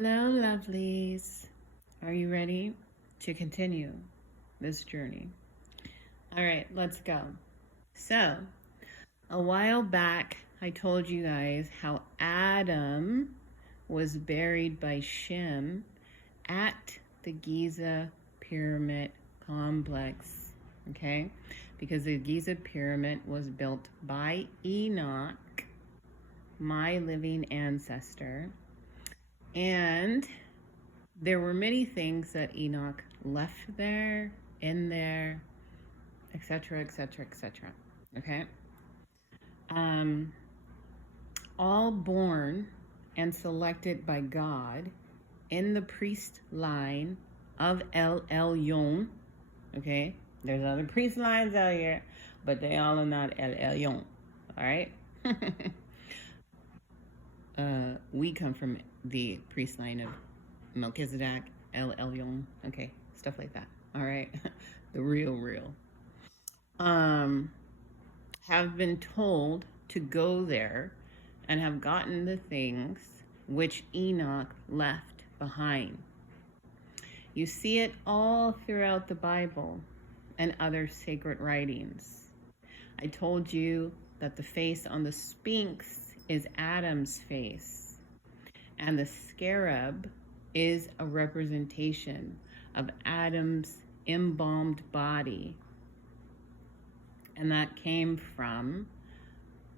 Hello, lovelies. Are you ready to continue this journey? All right, let's go. So, a while back, I told you guys how Adam was buried by Shem at the Giza Pyramid Complex. Okay? Because the Giza Pyramid was built by Enoch, my living ancestor. And there were many things that Enoch left there, in there, etc., etc., etc. Okay? Um, all born and selected by God in the priest line of El Elyon. Okay? There's other priest lines out here, but they all are not El Elyon. All right? We come from the priest line of Melchizedek, El Elyon. Okay, stuff like that. All right, the real. Have been told to go there and have gotten the things which Enoch left behind. You see it all throughout the Bible and other sacred writings. I told you that the face on the Sphinx is Adam's face, and the scarab is a representation of Adam's embalmed body. And that came from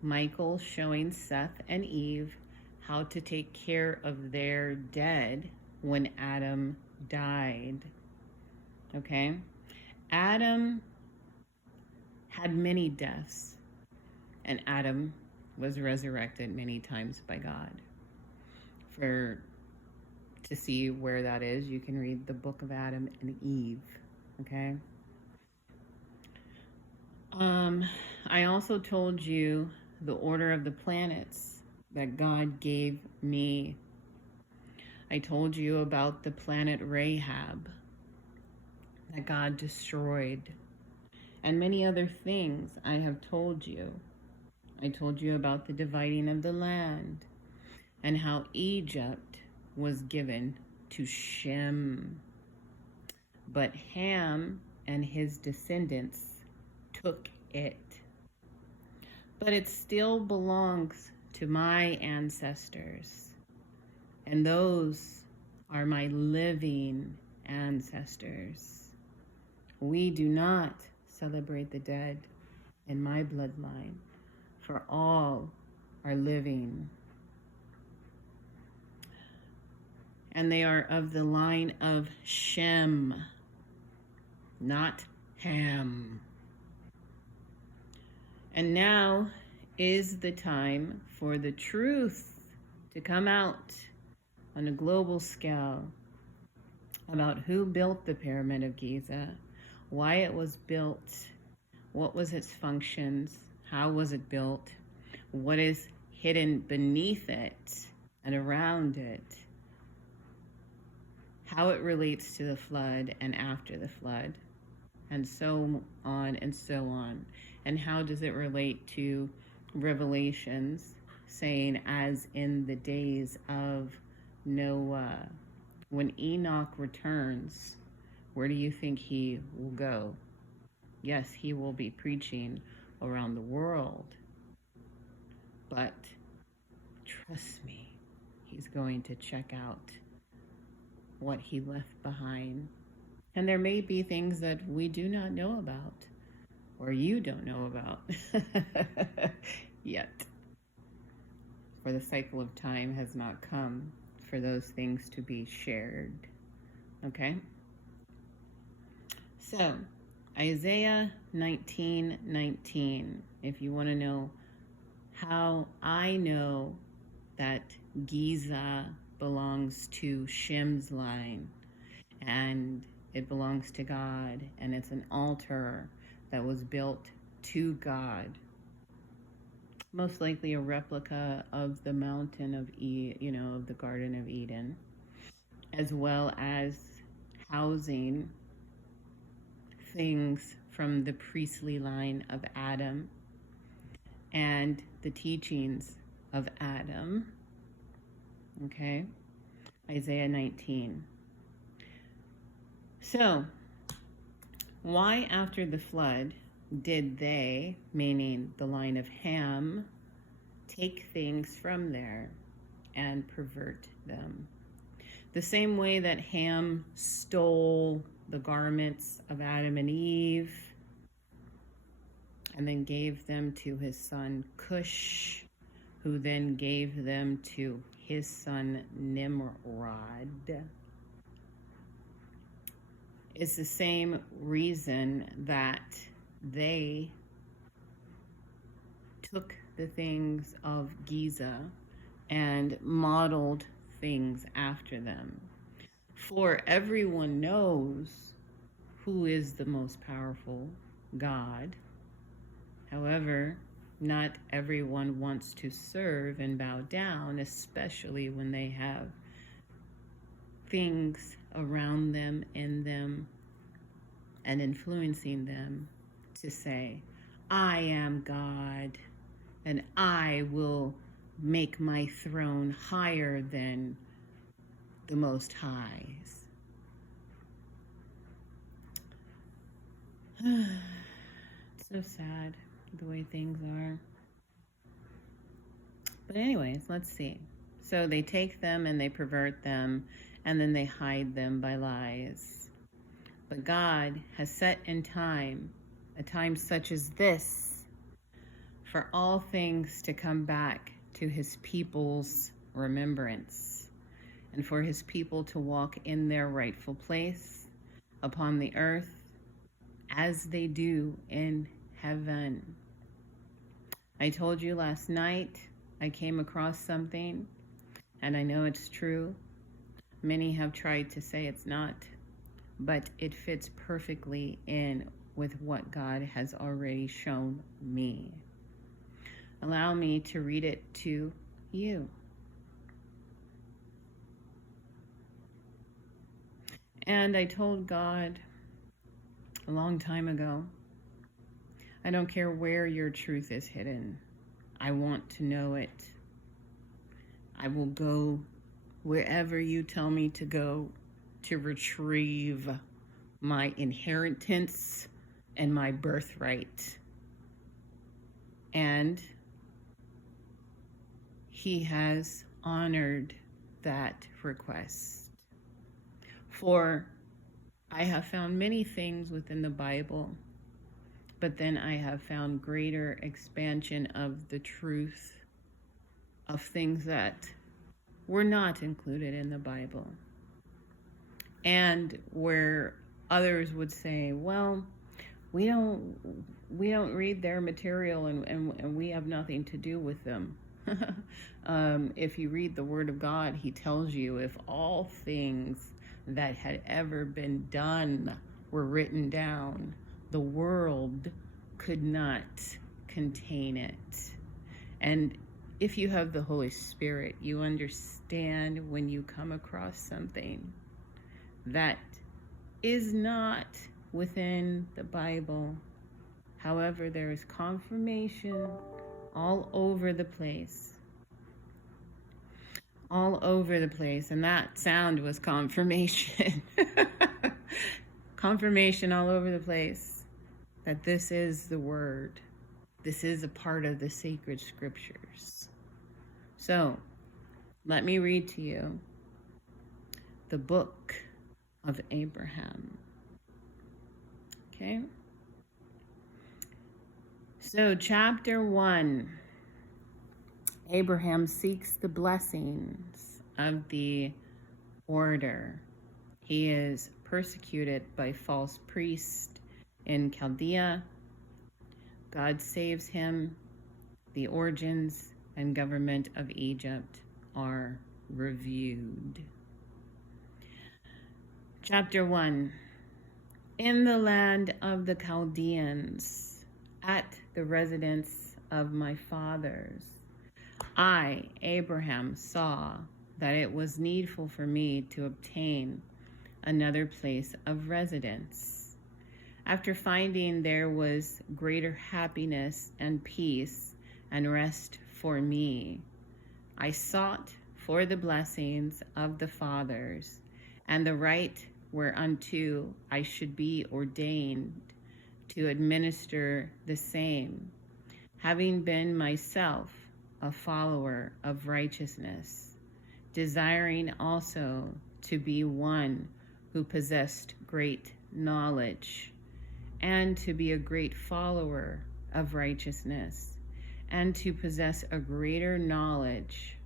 Michael showing Seth and Eve how to take care of their dead when Adam died. Okay? Adam had many deaths, and Adam was resurrected many times by God. To see where that is, you can read the book of Adam and Eve. Okay? I also told you the order of the planets that God gave me. I told you about the planet Rahab that God destroyed, and many other things I have told you. I told you about the dividing of the land and how Egypt was given to Shem. But Ham and his descendants took it. But it still belongs to my ancestors. And those are my living ancestors. We do not celebrate the dead in my bloodline, for all are living. And they are of the line of Shem, not Ham. And now is the time for the truth to come out on a global scale about who built the Pyramid of Giza, why it was built, what was its functions, how was it built, what is hidden beneath it and around it, how it relates to the flood and after the flood, and so on and so on. And how does it relate to Revelations saying, as in the days of Noah? When Enoch returns, where do you think he will go? Yes, he will be preaching around the world. But trust me, he's going to check out what he left behind. And there may be things that we do not know about, or you don't know about yet. For the cycle of time has not come for those things to be shared. Okay? So, Isaiah 19:19. If you want to know how I know that Giza belongs to Shem's line and it belongs to God, and it's an altar that was built to God, most likely a replica of the mountain of of the Garden of Eden, as well as housing things from the priestly line of Adam and the teachings of Adam. Okay? Isaiah 19. So, why after the flood did they, meaning the line of Ham, take things from there and pervert them? The same way that Ham stole the garments of Adam and Eve and then gave them to his son Cush, who then gave them to his son Nimrod. It's the same reason that they took the things of Giza and modeled things after them. For everyone knows who is the most powerful, God. However, not everyone wants to serve and bow down, especially when they have things around them, in them, and influencing them to say, I am God, and I will make my throne higher than the Most High's. It's so sad the way things are. But anyways, let's see. So they take them and they pervert them, and then they hide them by lies. But God has set in time, a time such as this, for all things to come back to his people's remembrance, and for his people to walk in their rightful place upon the earth as they do in heaven. I told you last night I came across something, and I know it's true. Many have tried to say it's not, but it fits perfectly in with what God has already shown me. Allow me to read it to you. And I told God a long time ago, I don't care where your truth is hidden. I want to know it. I will go wherever you tell me to go to retrieve my inheritance and my birthright. And he has honored that request. For I have found many things within the Bible, but then I have found greater expansion of the truth of things that were not included in the Bible. And where others would say, well, we don't read their material and we have nothing to do with them. If you read the Word of God, he tells you if all things that had ever been done were written down, the world could not contain it. And if you have the Holy Spirit, you understand when you come across something that is not within the Bible. However, there is confirmation all over the place. All over the place. And that sound was confirmation. Confirmation all over the place that this is the Word. This is a part of the sacred scriptures. So, let me read to you the book of Abraham. Okay? So, chapter 1, Abraham seeks the blessings of the order. He is persecuted by false priests in Chaldea. God saves him. The origins and government of Egypt are reviewed. Chapter 1. In the land of the Chaldeans, at the residence of my fathers, I, Abraham, saw that it was needful for me to obtain another place of residence. After finding there was greater happiness and peace and rest for me, I sought for the blessings of the fathers, and the right whereunto I should be ordained to administer the same, having been myself a follower of righteousness, desiring also to be one who possessed great knowledge, and to be a great follower of righteousness, and to possess a greater knowledge,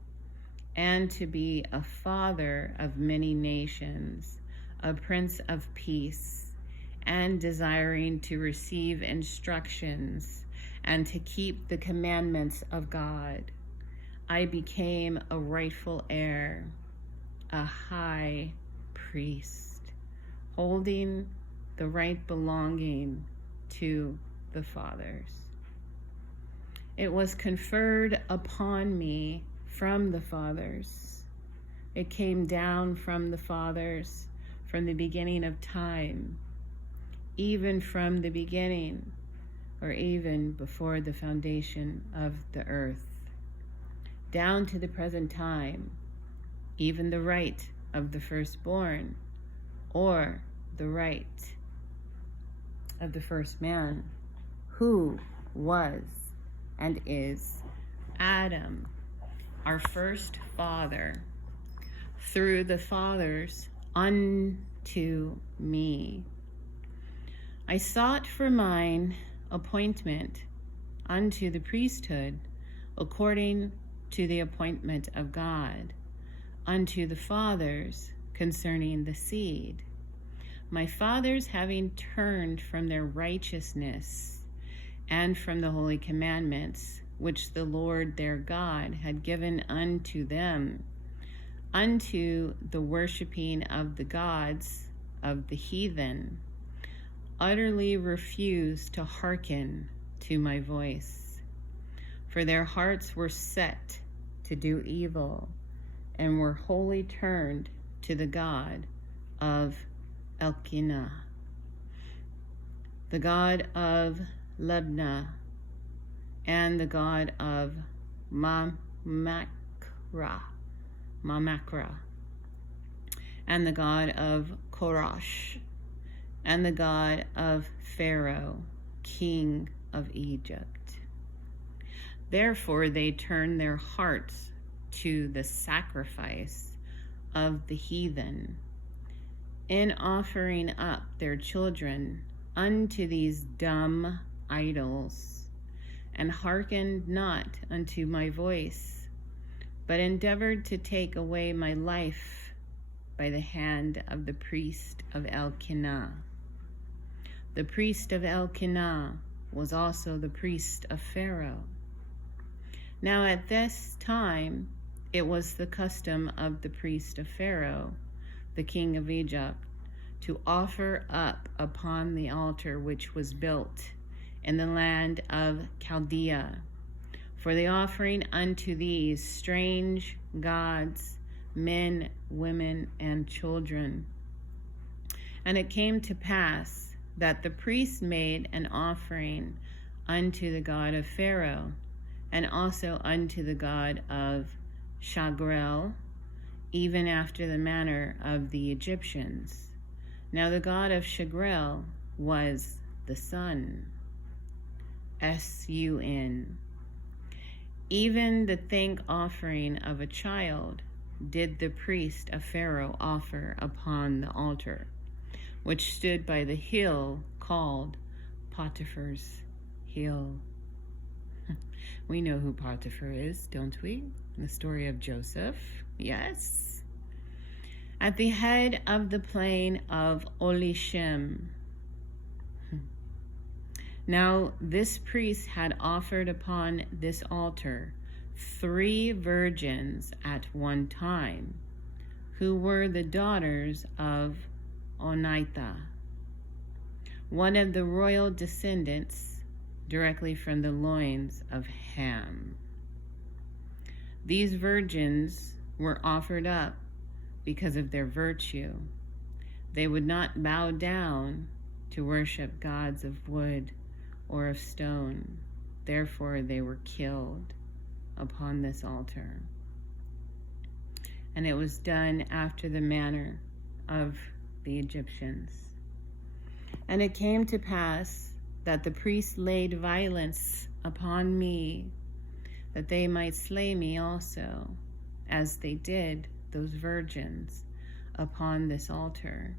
and to be a father of many nations, a prince of peace, and desiring to receive instructions and to keep the commandments of God, I became a rightful heir, a high priest, holding the right belonging to the fathers. It was conferred upon me from the fathers. It came down from the fathers from the beginning of time, even from the beginning, or even before the foundation of the earth, down to the present time, even the right of the firstborn, or the right of the first man, who was and is Adam, our first father, through the fathers unto me. I sought for mine appointment unto the priesthood according to the appointment of God, unto the fathers concerning the seed. My fathers having turned from their righteousness and from the holy commandments, which the Lord their God had given unto them, unto the worshiping of the gods of the heathen, utterly refused to hearken to my voice. For their hearts were set to do evil, and were wholly turned to the God of Elkanah, the God of Lebna, and the God of Mamakra, and the God of Korash, and the God of Pharaoh, king of Egypt. Therefore they turned their hearts to the sacrifice of the heathen, in offering up their children unto these dumb idols, and hearkened not unto my voice, but endeavored to take away my life by the hand of the priest of Elkanah. The priest of Elkanah was also the priest of Pharaoh. Now at this time it was the custom of the priest of Pharaoh, the king of Egypt, to offer up upon the altar which was built in the land of Chaldea, for the offering unto these strange gods, men, women, and children. And it came to pass that the priest made an offering unto the God of Pharaoh, and also unto the God of Shagrel, even after the manner of the Egyptians. Now the God of Shagrel was the sun, S-U-N. Even the thank offering of a child did the priest of Pharaoh offer upon the altar, which stood by the hill called Potiphar's Hill. We know who Potiphar is, don't we? The story of Joseph, yes. At the head of the plain of Olishem. Now this priest had offered upon this altar 3 virgins at one time, who were the daughters of Onitha, one of the royal descendants directly from the loins of Ham. These virgins were offered up because of their virtue. They would not bow down to worship gods of wood or of stone. Therefore they were killed upon this altar. and it was done after the manner of the Egyptians. And it came to pass that the priests laid violence upon me, that they might slay me also, as they did those virgins upon this altar.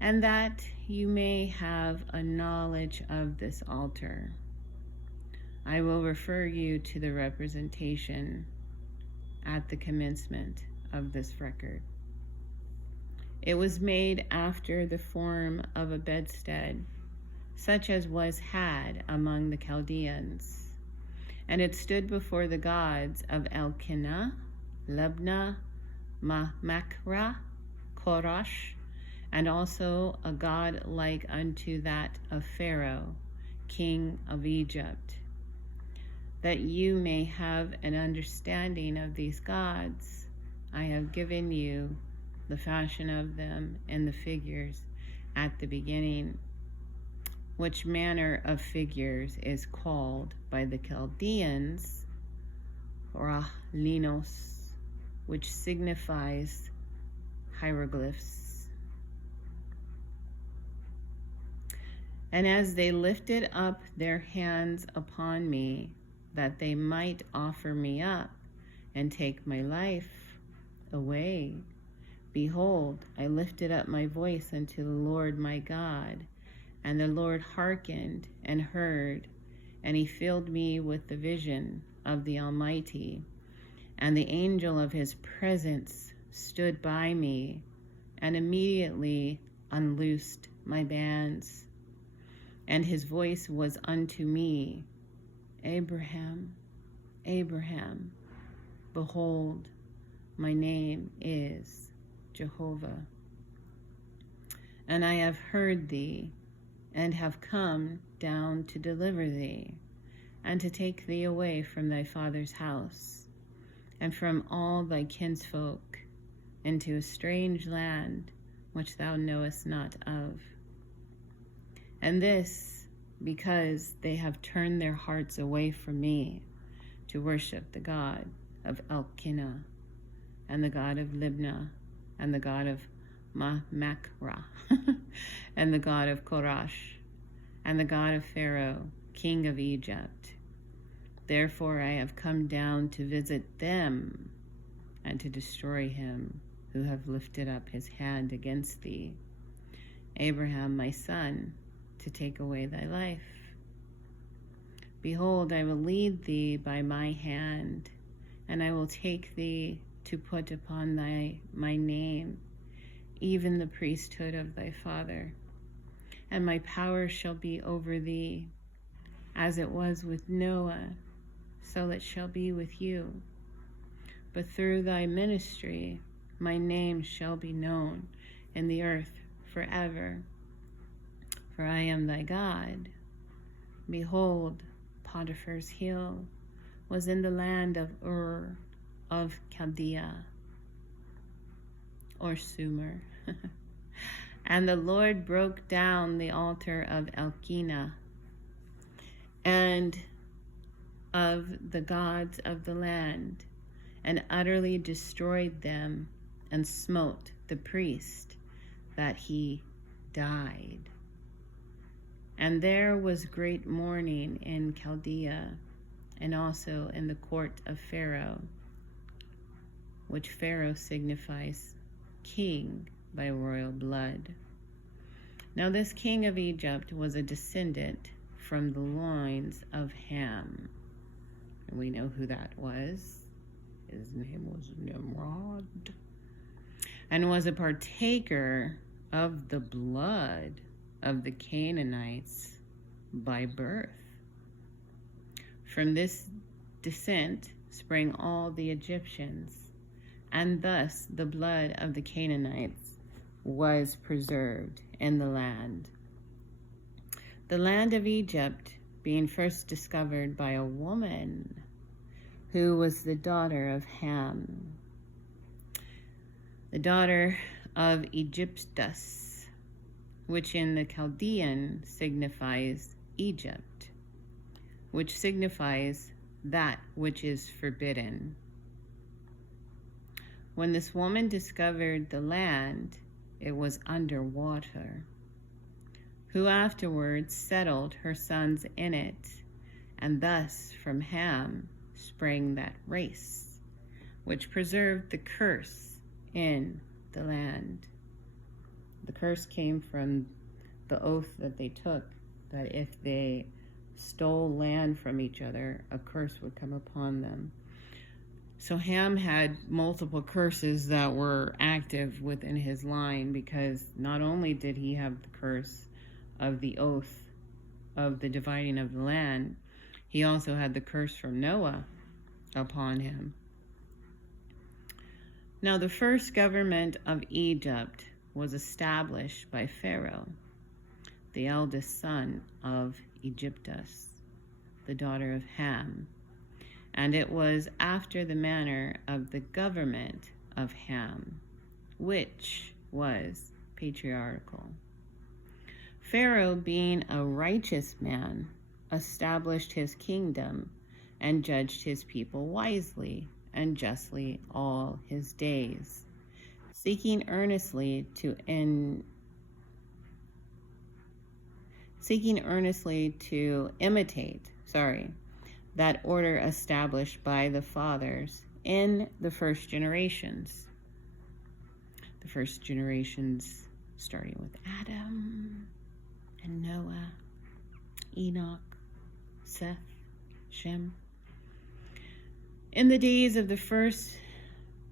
And that you may have a knowledge of this altar, I will refer you to the representation at the commencement of this record. It was made after the form of a bedstead, such as was had among the Chaldeans. And it stood before the gods of Elkanah, Libnah, Machra, Korash, and also a god like unto that of Pharaoh, king of Egypt. That you may have an understanding of these gods, I have given you the fashion of them and the figures at the beginning, which manner of figures is called by the Chaldeans Rahlinos, which signifies hieroglyphs. And as they lifted up their hands upon me, that they might offer me up and take my life away, behold, I lifted up my voice unto the Lord my God, and the Lord hearkened and heard, and he filled me with the vision of the Almighty. And the angel of his presence stood by me, and immediately unloosed my bands. And his voice was unto me, Abraham, Abraham, behold, my name is Jehovah. And I have heard thee, and have come down to deliver thee, and to take thee away from thy father's house, and from all thy kinsfolk, into a strange land which thou knowest not of. And this because they have turned their hearts away from me to worship the God of Elkanah, and the God of Libnah, and the God of Machra, and the God of Korash, and the God of Pharaoh, king of Egypt. Therefore I have come down to visit them, and to destroy him who have lifted up his hand against thee, Abraham my son, to take away thy life. Behold, I will lead thee by my hand, and I will take thee to put upon my name, even the priesthood of thy father. And my power shall be over thee, as it was with Noah, so it shall be with you. But through thy ministry my name shall be known in the earth forever. For I am thy God. Behold, Potiphar's heel was in the land of Ur of Chaldea, or Sumer. And the Lord broke down the altar of Elkanah and of the gods of the land, and utterly destroyed them, and smote the priest, that he died. And there was great mourning in Chaldea, and also in the court of Pharaoh, which Pharaoh signifies king by royal blood. Now this king of Egypt was a descendant from the loins of Ham. And we know who that was. His name was Nimrod. And was a partaker of the blood of the Canaanites by birth. From this descent sprang all the Egyptians, and thus the blood of the Canaanites was preserved in the land. The land of Egypt being first discovered by a woman who was the daughter of Ham, the daughter of Egyptus, which in the Chaldean signifies Egypt, which signifies that which is forbidden. When this woman discovered the land, it was under water, who afterwards settled her sons in it, and thus from Ham sprang that race, which preserved the curse in the land. The curse came from the oath that they took, that if they stole land from each other, a curse would come upon them. So Ham had multiple curses that were active within his line, because not only did he have the curse of the oath of the dividing of the land, he also had the curse from Noah upon him. Now the first government of Egypt was established by Pharaoh, the eldest son of Egyptus, the daughter of Ham, and it was after the manner of the government of Ham, which was patriarchal. Pharaoh, being a righteous man, established his kingdom and judged his people wisely and justly all his days, seeking earnestly to imitate that order established by the fathers in the first generations. The first generations starting with Adam and Noah, Enoch, Seth, Shem. In the days of the first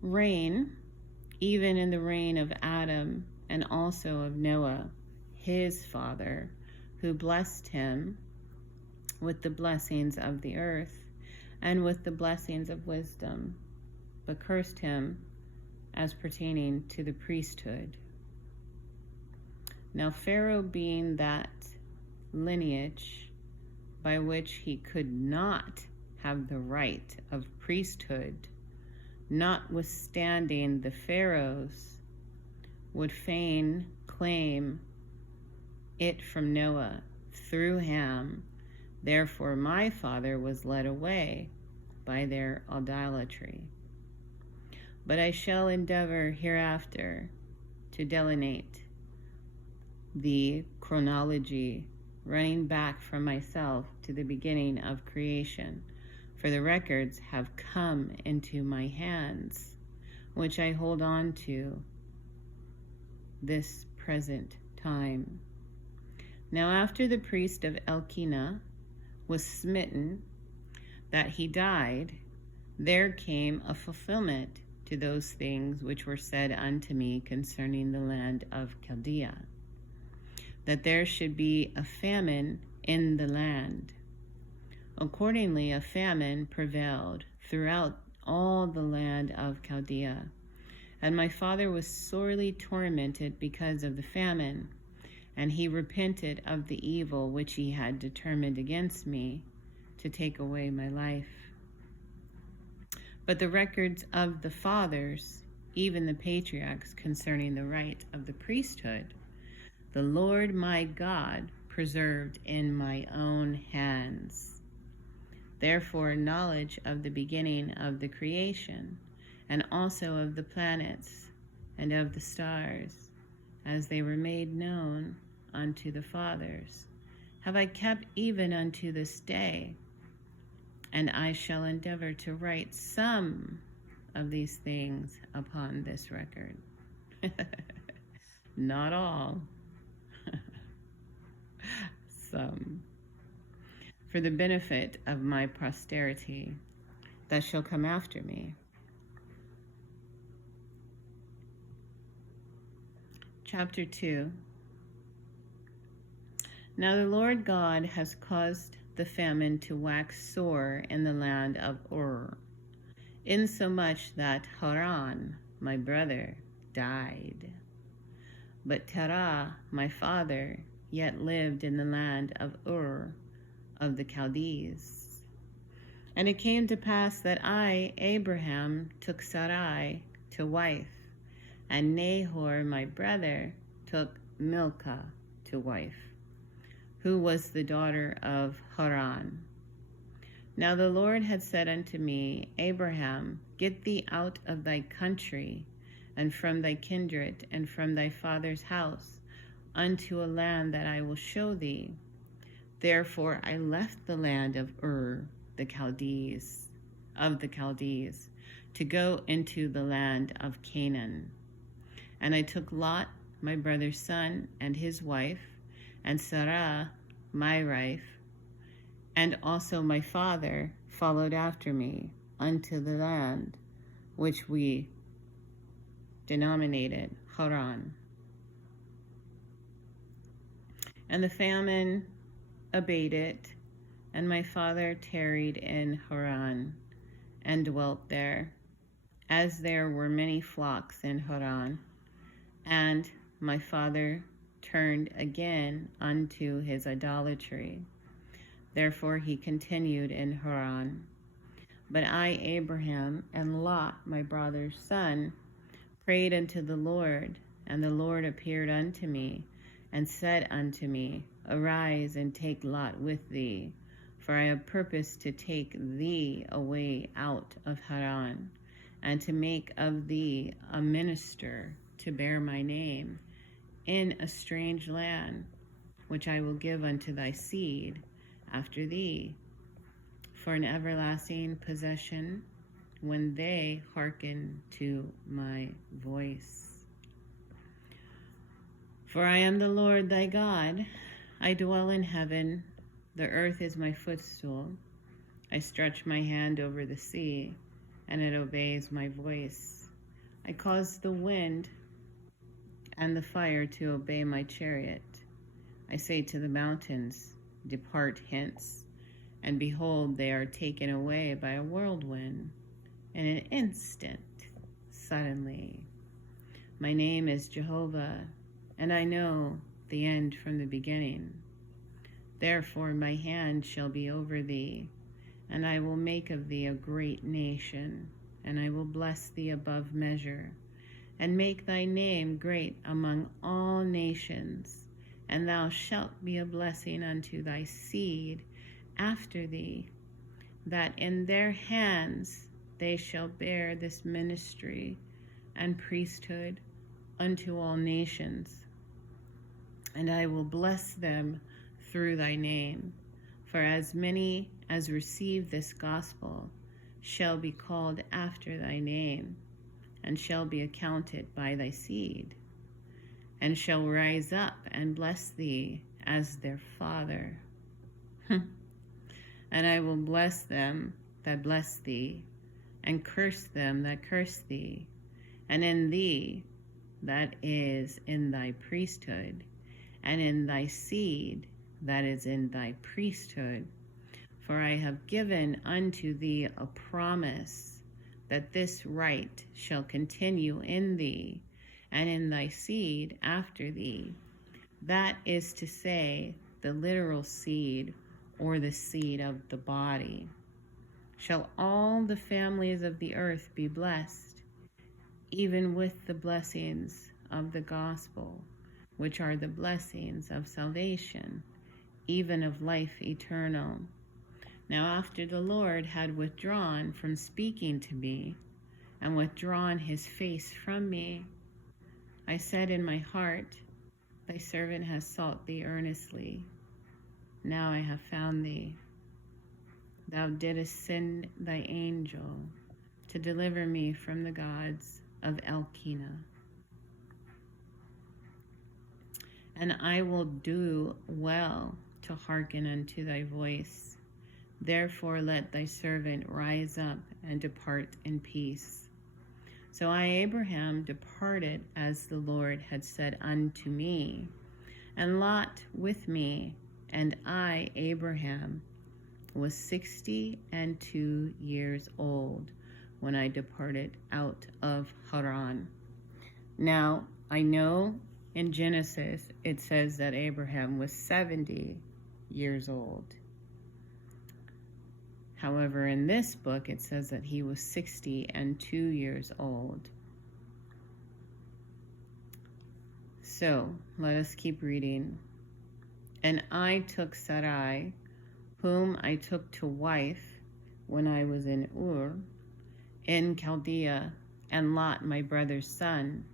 reign, even in the reign of Adam and also of Noah, his father, who blessed him with the blessings of the earth and with the blessings of wisdom, but cursed him as pertaining to the priesthood. Now Pharaoh, being that lineage by which he could not have the right of priesthood, notwithstanding the pharaohs would fain claim it from Noah through Ham, therefore my father was led away by their idolatry. But I shall endeavor hereafter to delineate the chronology running back from myself to the beginning of creation, for the records have come into my hands, which I hold on to this present time. Now after the priest of Elkanah was smitten, that he died, there came a fulfillment to those things which were said unto me concerning the land of Chaldea, that there should be a famine in the land. Accordingly, a famine prevailed throughout all the land of Chaldea, and my father was sorely tormented because of the famine, and he repented of the evil which he had determined against me to take away my life. But the records of the fathers, even the patriarchs, concerning the right of the priesthood, the Lord my God preserved in my own hands. Therefore, knowledge of the beginning of the creation, and also of the planets and of the stars, as they were made known unto the fathers, have I kept even unto this day, and I shall endeavor to write some of these things upon this record. Not all. Some. For the benefit of my posterity that shall come after me. Chapter 2. Now the Lord God has caused the famine to wax sore in the land of Ur, insomuch that Haran, my brother, died. But Terah, my father, yet lived in the land of Ur of the Chaldees. And it came to pass that I, Abraham, took Sarai to wife, and Nahor, my brother, took Milcah to wife, who was the daughter of Haran. Now the Lord had said unto me, Abraham, Get thee out of thy country, and from thy kindred, and from thy father's house, unto a land that I will show thee. Therefore I left the land of the Chaldees, to go into the land of Canaan. And I took Lot, my brother's son, and his wife, and Sarah, my wife, and also my father followed after me unto the land which we denominated Haran. And the famine abated, and my father tarried in Haran, and dwelt there, as there were many flocks in Haran. And my father turned again unto his idolatry. Therefore he continued in Haran. But I, Abraham, and Lot, my brother's son, prayed unto the Lord, and the Lord appeared unto me, and said unto me, Arise and take Lot with thee, for I have purposed to take thee away out of Haran, and to make of thee a minister to bear my name in a strange land, which I will give unto thy seed after thee, for an everlasting possession, when they hearken to my voice. For I am the Lord thy God. I dwell in heaven. The earth is my footstool. I stretch my hand over the sea, and it obeys my voice. I cause the wind and the fire to obey my chariot. I say to the mountains, Depart hence, and behold, they are taken away by a whirlwind. In an instant, suddenly. My name is Jehovah, and I know the end from the beginning. Therefore my hand shall be over thee, and I will make of thee a great nation, and I will bless thee above measure, and make thy name great among all nations, and thou shalt be a blessing unto thy seed after thee, that in their hands they shall bear this ministry and priesthood unto all nations. And I will bless them through thy name. For as many as receive this gospel shall be called after thy name, and shall be accounted by thy seed, and shall rise up and bless thee as their father. And I will bless them that bless thee, and curse them that curse thee. And in thee, that is in thy priesthood, and in thy seed, that is in thy priesthood. For I have given unto thee a promise, that this right shall continue in thee, and in thy seed after thee. That is to say, the literal seed, or the seed of the body. Shall all the families of the earth be blessed, even with the blessings of the gospel, which are the blessings of salvation, even of life eternal. Now after the Lord had withdrawn from speaking to me, and withdrawn his face from me, I said in my heart, Thy servant has sought thee earnestly. Now I have found thee. Thou didst send thy angel to deliver me from the gods of Elkanah. And I will do well to hearken unto thy voice. Therefore let thy servant rise up and depart in peace. So I, Abraham, departed as the Lord had said unto me, and Lot with me, and I, Abraham, was 62 years old when I departed out of Haran. Now, I know in Genesis it says that Abraham was 70 years old. However, in this book it says that he was 62 years old. So, let us keep reading. And I took Sarai, whom I took to wife when I was in Ur, in Chaldea, and Lot my brother's son,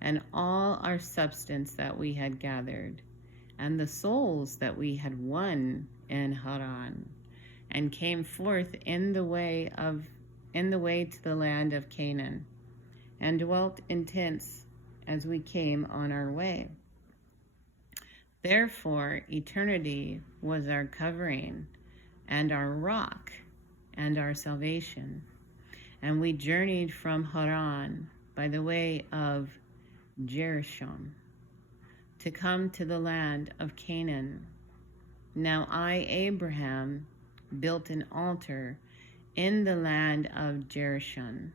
and all our substance that we had gathered, and the souls that we had won in Haran, and came forth in the way to the land of Canaan, and dwelt in tents as we came on our way. Therefore eternity was our covering, and our rock, and our salvation. And we journeyed from Haran by the way of Jerishon to come to the land of Canaan. Now I, Abraham, built an altar in the land of Jerishon,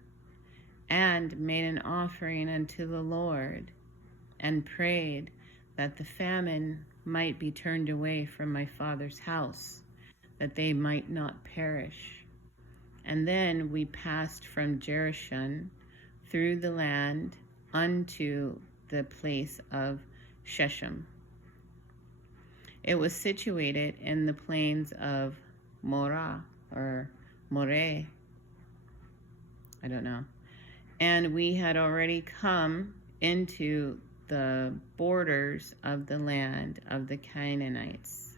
and made an offering unto the Lord, and prayed that the famine might be turned away from my father's house, that they might not perish. And then we passed from Jerishon through the land unto the place of Shechem. It was situated in the plains of Moreh, or Moreh, I don't know. And we had already come into the borders of the land of the Canaanites.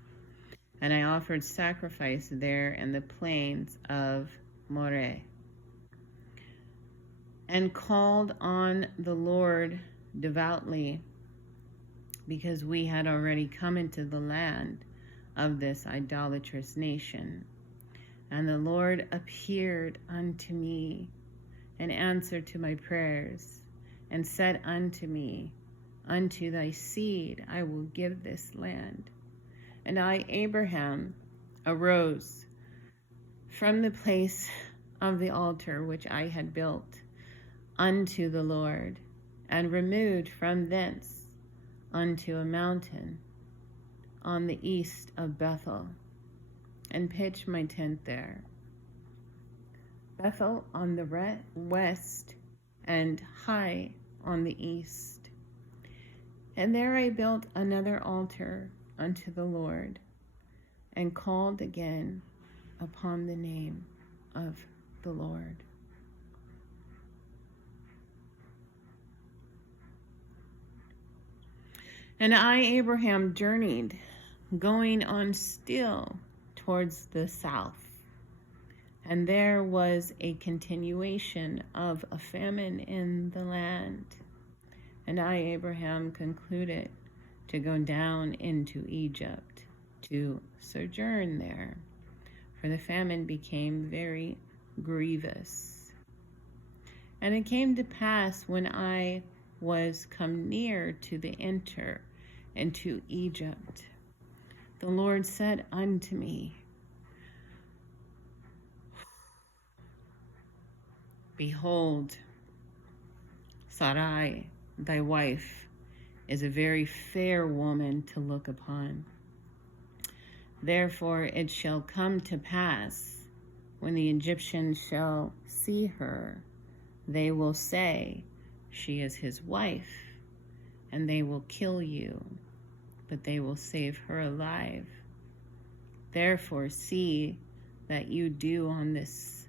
And I offered sacrifice there in the plains of Moreh, and called on the Lord devoutly, because we had already come into the land of this idolatrous nation. And the Lord appeared unto me, and answered to my prayers, and said unto me, unto thy seed I will give this land. And I, Abraham, arose from the place of the altar which I had built unto the Lord, and removed from thence unto a mountain on the east of Bethel, and pitched my tent there. Bethel on the west, and Hai on the east. And there I built another altar unto the Lord, and called again upon the name of the Lord. And I, Abraham, journeyed, going on still towards the south. And there was a continuation of a famine in the land. And I, Abraham, concluded to go down into Egypt, to sojourn there, for the famine became very grievous. And it came to pass, when I was come near to the enter into Egypt, the Lord said unto me, Behold, Sarai, thy wife, is a very fair woman to look upon. Therefore it shall come to pass, when the Egyptians shall see her, they will say, She is his wife, and they will kill you, but they will save her alive. Therefore see that you do on this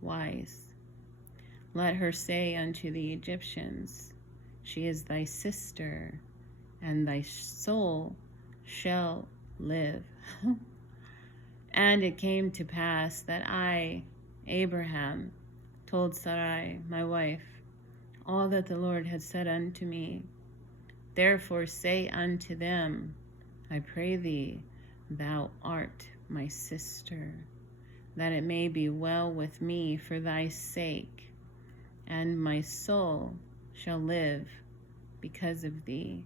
wise. Let her say unto the Egyptians, She is thy sister, and thy soul shall live. And it came to pass that I, Abraham, told Sarai, my wife, all that the Lord had said unto me. Therefore say unto them, I pray thee, thou art my sister, that it may be well with me for thy sake, and my soul shall live because of thee.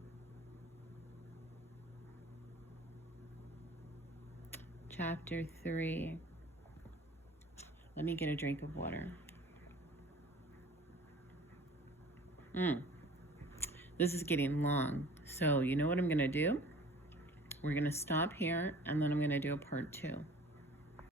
Chapter 3. Let me get a drink of water. This is getting long. So you know what I'm going to do? We're going to stop here, and then I'm going to do a part 2.